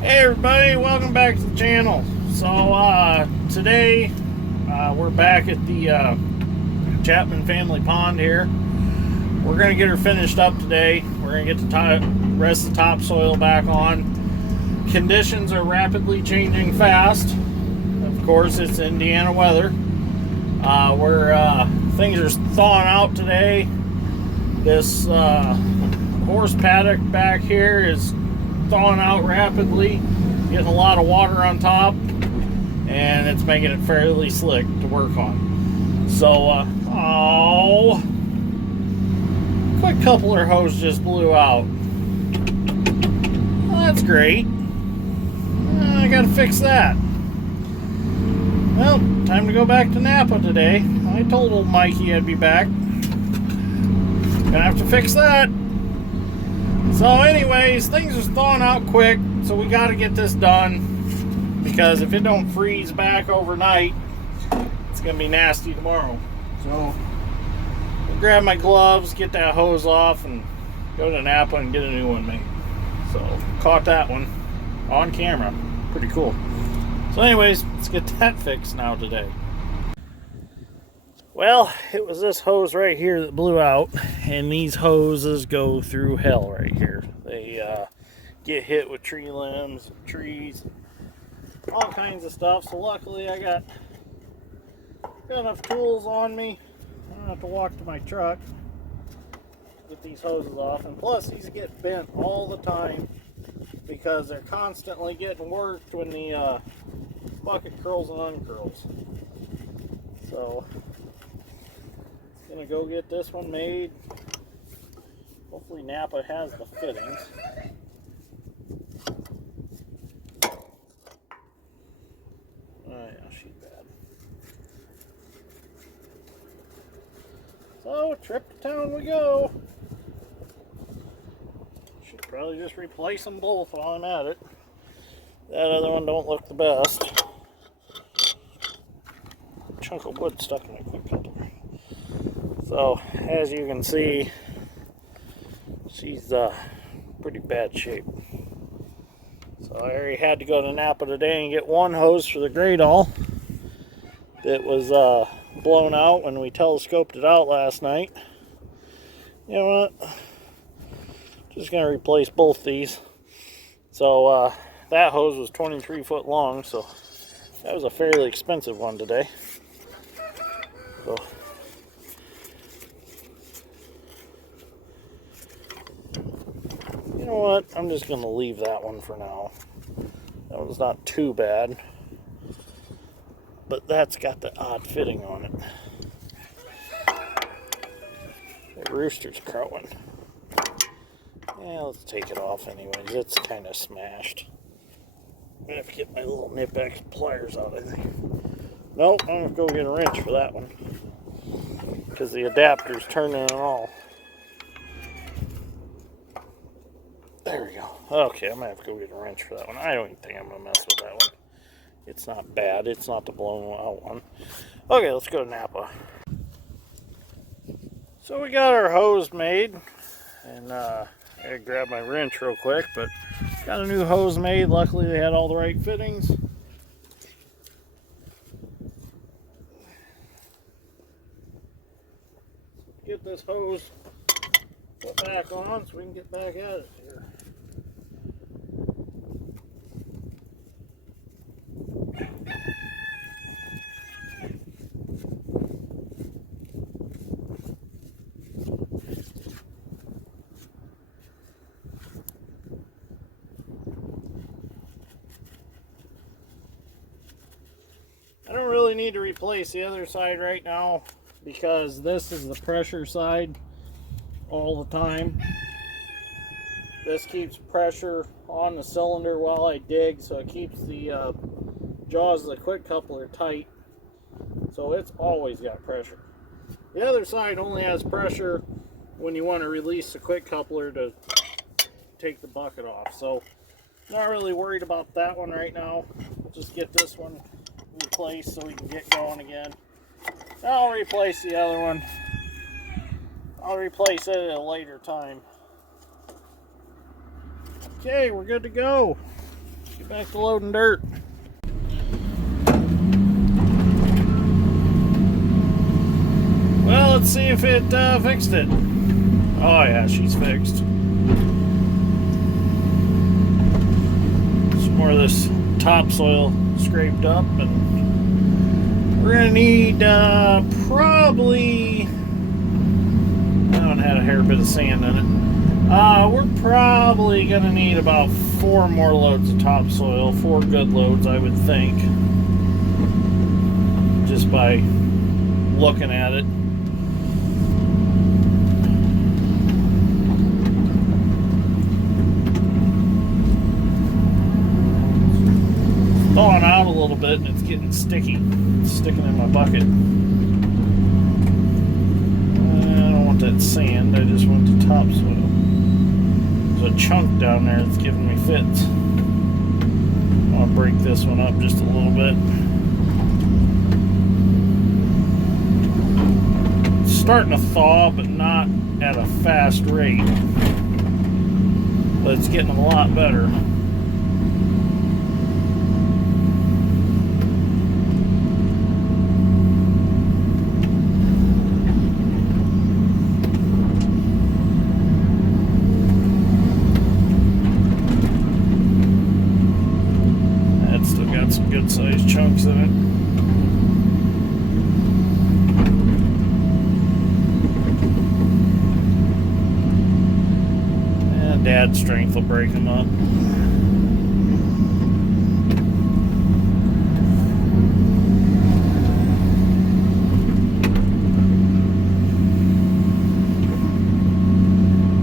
Hey everybody, welcome back to the channel. So today we're back at the Chapman family pond here. We're going to get her finished up today. We're going to get the rest of the topsoil back on. Conditions are rapidly changing fast. Of course, it's Indiana weather. Things are thawing out today. This horse paddock back here is thawing out rapidly, getting a lot of water on top, and it's making it fairly slick to work on. So, quick coupler hose just blew out. Well, that's great. I gotta fix that. Well, time to go back to Napa today. I told old Mikey I'd be back. Gonna have to fix that. So anyways, things are thawing out quick, so we got to get this done, because if it don't freeze back overnight, it's going to be nasty tomorrow. So I'll grab my gloves, get that hose off, and go to Napa and get a new one made. So caught that one on camera. Pretty cool. So anyways, let's get that fixed now today. Well, it was this hose right here that blew out, and these hoses go through hell right here. They get hit with tree limbs, trees, all kinds of stuff. So luckily I got enough tools on me. I don't have to walk to my truck to get these hoses off. And plus, these get bent all the time because they're constantly getting worked when the bucket curls and uncurls. So gonna go get this one made. Hopefully Napa has the fittings. Oh yeah, she's bad. So trip to town we go. Should probably just replace them both while I'm at it. That other one don't look the best. Chunk of wood stuck in my quick coupler. So, as you can see, she's pretty bad shape. So I already had to go to Napa today and get one hose for the Gradall that was blown out when we telescoped it out last night. You know what? Just going to replace both these. So that hose was 23 foot long, so that was a fairly expensive one today. So you know what? I'm just going to leave that one for now. That one's not too bad. But that's got the odd fitting on it. The rooster's crowing. Yeah, let's take it off anyways. It's kind of smashed. I'm going to have to get my little nip-back pliers out, I think. Nope, I'm going to go get a wrench for that one. Because the adapter's turning and all. There we go. Okay, I'm going to have to go get a wrench for that one. I don't even think I'm going to mess with that one. It's not bad. It's not the blown out one. Okay, let's go to Napa. So we got our hose made. And I gotta grab my wrench real quick. But got a new hose made. Luckily they had all the right fittings. Get this hose put back on so we can get back at it here. I don't really need to replace the other side right now because this is the pressure side all the time. This keeps pressure on the cylinder while I dig, so it keeps the jaws of the quick coupler tight, so it's always got pressure. The other side only has pressure when you want to release the quick coupler to take the bucket off, so not really worried about that one right now. We'll just get this one replaced so we can get going again. I'll replace the other one. I'll replace it at a later time. Okay, we're good to go. get back to loading dirt. Well, let's see if it fixed it. Oh yeah, she's fixed. Some more of this topsoil scraped up, and we're gonna need probably, I haven't had a hair bit of sand in it. We're probably gonna need about 4 more loads of topsoil, 4 good loads, I would think, just by looking at it. Thawing out a little bit and it's getting sticky. It's sticking in my bucket. I don't want that sand, I just want the topsoil. There's a chunk down there that's giving me fits. I'll break this one up just a little bit. It's starting to thaw, but not at a fast rate. But it's getting a lot better. Some good sized chunks in it. And Dad's strength will break them up.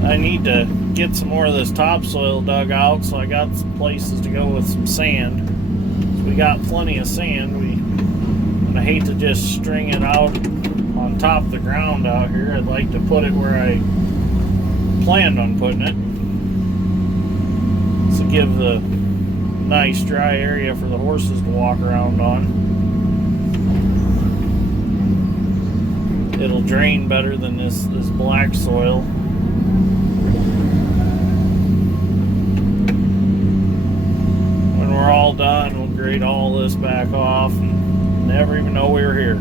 I need to get some more of this topsoil dug out, so I got some places to go with some sand. We got plenty of sand. And I hate to just string it out on top of the ground out here. I'd like to put it where I planned on putting it, to give the nice dry area for the horses to walk around on. It'll drain better than this black soil. When we're all done, we'll grade all this back off and never even know we were here.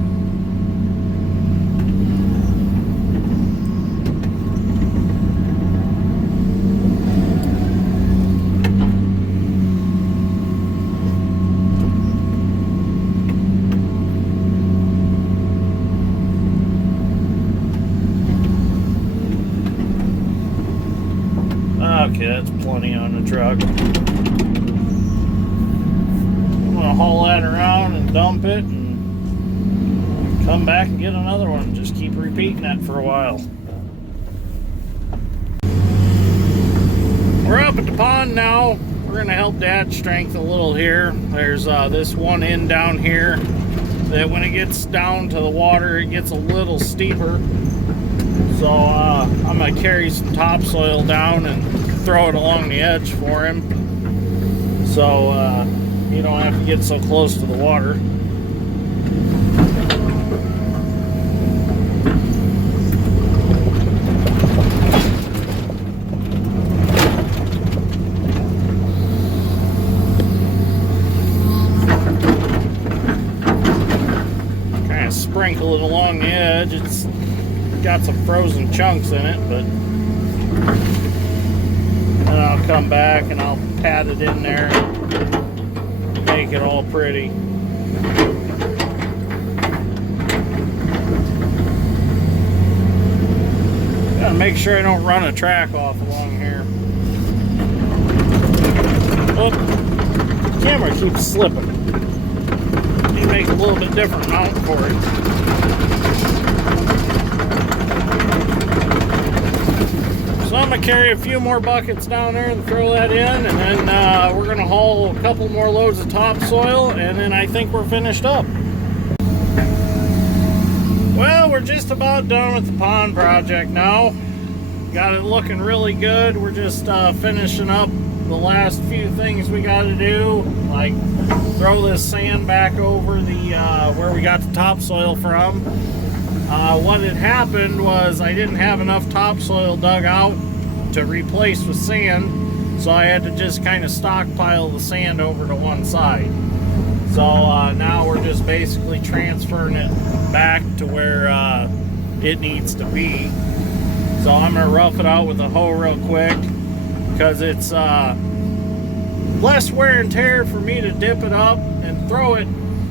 Okay, that's plenty on the truck. I'm gonna haul that around and dump it and come back and get another one. Just keep repeating that for a while. We're up at the pond now. We're gonna help Dad's strength a little here. There's this one end down here that when it gets down to the water, it gets a little steeper. So I'm gonna carry some topsoil down and throw it along the edge for him, so you don't have to get so close to the water. Kind of sprinkle it along the edge. It's got some frozen chunks in it, but then I'll come back and I'll pat it in there, make it all pretty. Gotta make sure I don't run a track off along here. Oh, the camera keeps slipping. Need to make a little bit different mount for it. So I'm going to carry a few more buckets down there and throw that in, and then we're going to haul a couple more loads of topsoil, and then I think we're finished up. Well, we're just about done with the pond project now. Got it looking really good. We're just finishing up the last few things we got to do, like throw this sand back over the where we got the topsoil from. What had happened was I didn't have enough topsoil dug out to replace with sand, So I had to just kind of stockpile the sand over to one side. So now we're just basically transferring it back to where it needs to be. So I'm going to rough it out with a hoe real quick, because it's less wear and tear for me to dip it up and throw it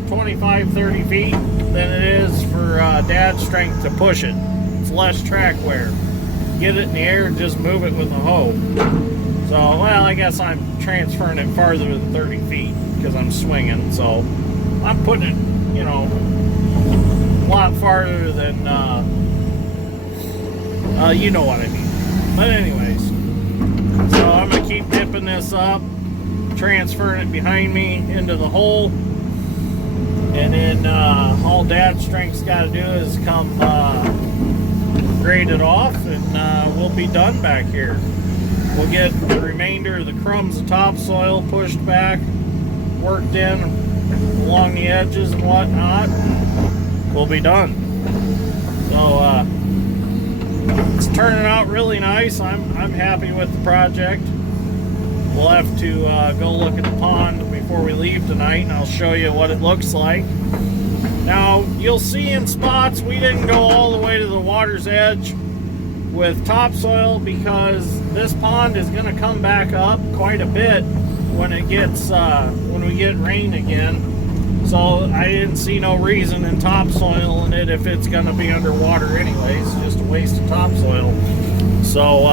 25-30 feet than it is for Dad's strength to push it. It's less track wear. Get it in the air and just move it with a hoe. So, well, I guess I'm transferring it farther than 30 feet because I'm swinging. So I'm putting it, you know, a lot farther than, you know what I mean. But anyways, so I'm going to keep dipping this up, transferring it behind me into the hole. And then all Dad's strength's got to do is come grade it off, and we'll be done back here. We'll get the remainder of the crumbs of topsoil pushed back, worked in along the edges and whatnot. We'll be done. So it's turning out really nice. I'm happy with the project. We'll have to go look at the pond before we leave tonight, and I'll show you what it looks like. Now, you'll see in spots we didn't go all the way to the water's edge with topsoil, because this pond is going to come back up quite a bit when it gets when we get rain again. So I didn't see no reason in topsoil in it if it's going to be underwater anyways. Just a waste of topsoil. So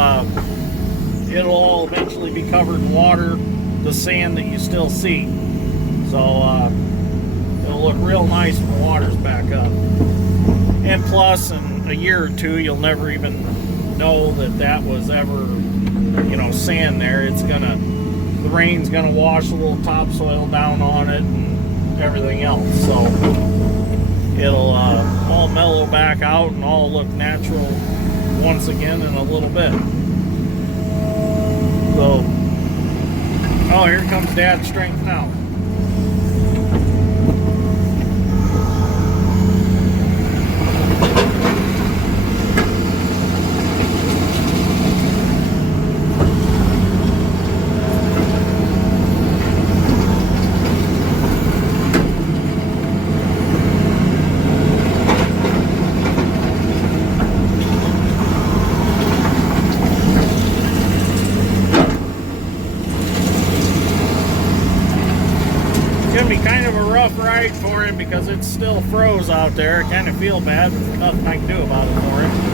it'll all eventually be covered in water, the sand that you still see. So it'll look real nice when the water's back up. And plus, in a year or two, you'll never even know that was ever, you know, sand there. It's gonna, the rain's gonna wash a little topsoil down on it and everything else. So it'll all mellow back out and all look natural once again in a little bit. So, oh, here comes Dad's strength now. Kind of a rough ride for him because it's still froze out there. I kind of feel bad, but there's nothing I can do about it for him.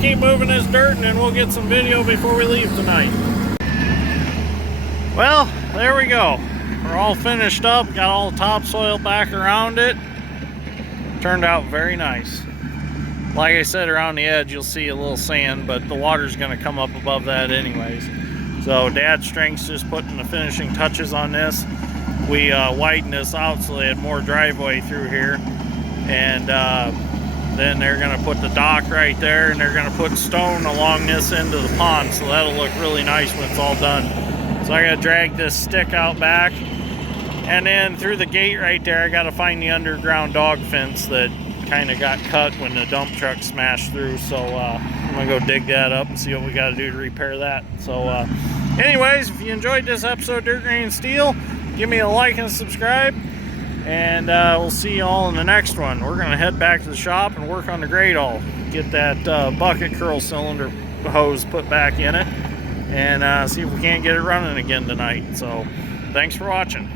Keep moving this dirt, and then we'll get some video before we leave tonight. Well, there we go. We're all finished up, got all the topsoil back around it. Turned out very nice. Like I said, around the edge you'll see a little sand, but the water's going to come up above that anyways. So Dad's strength's just putting the finishing touches on this. We widened this out so they had more driveway through here, and then they're going to put the dock right there, and they're going to put stone along this end of the pond, so that'll look really nice when it's all done. So I got to drag this stick out back, and then through the gate right there I got to find the underground dog fence that kind of got cut when the dump truck smashed through. So I'm going to go dig that up and see what we got to do to repair that. So anyways, if you enjoyed this episode of Dirt Grain Steel, give me a like and a subscribe. And we'll see you all in the next one. We're going to head back to the shop and work on the grade all. Get that bucket curl cylinder hose put back in it. And see if we can't get it running again tonight. So, thanks for watching.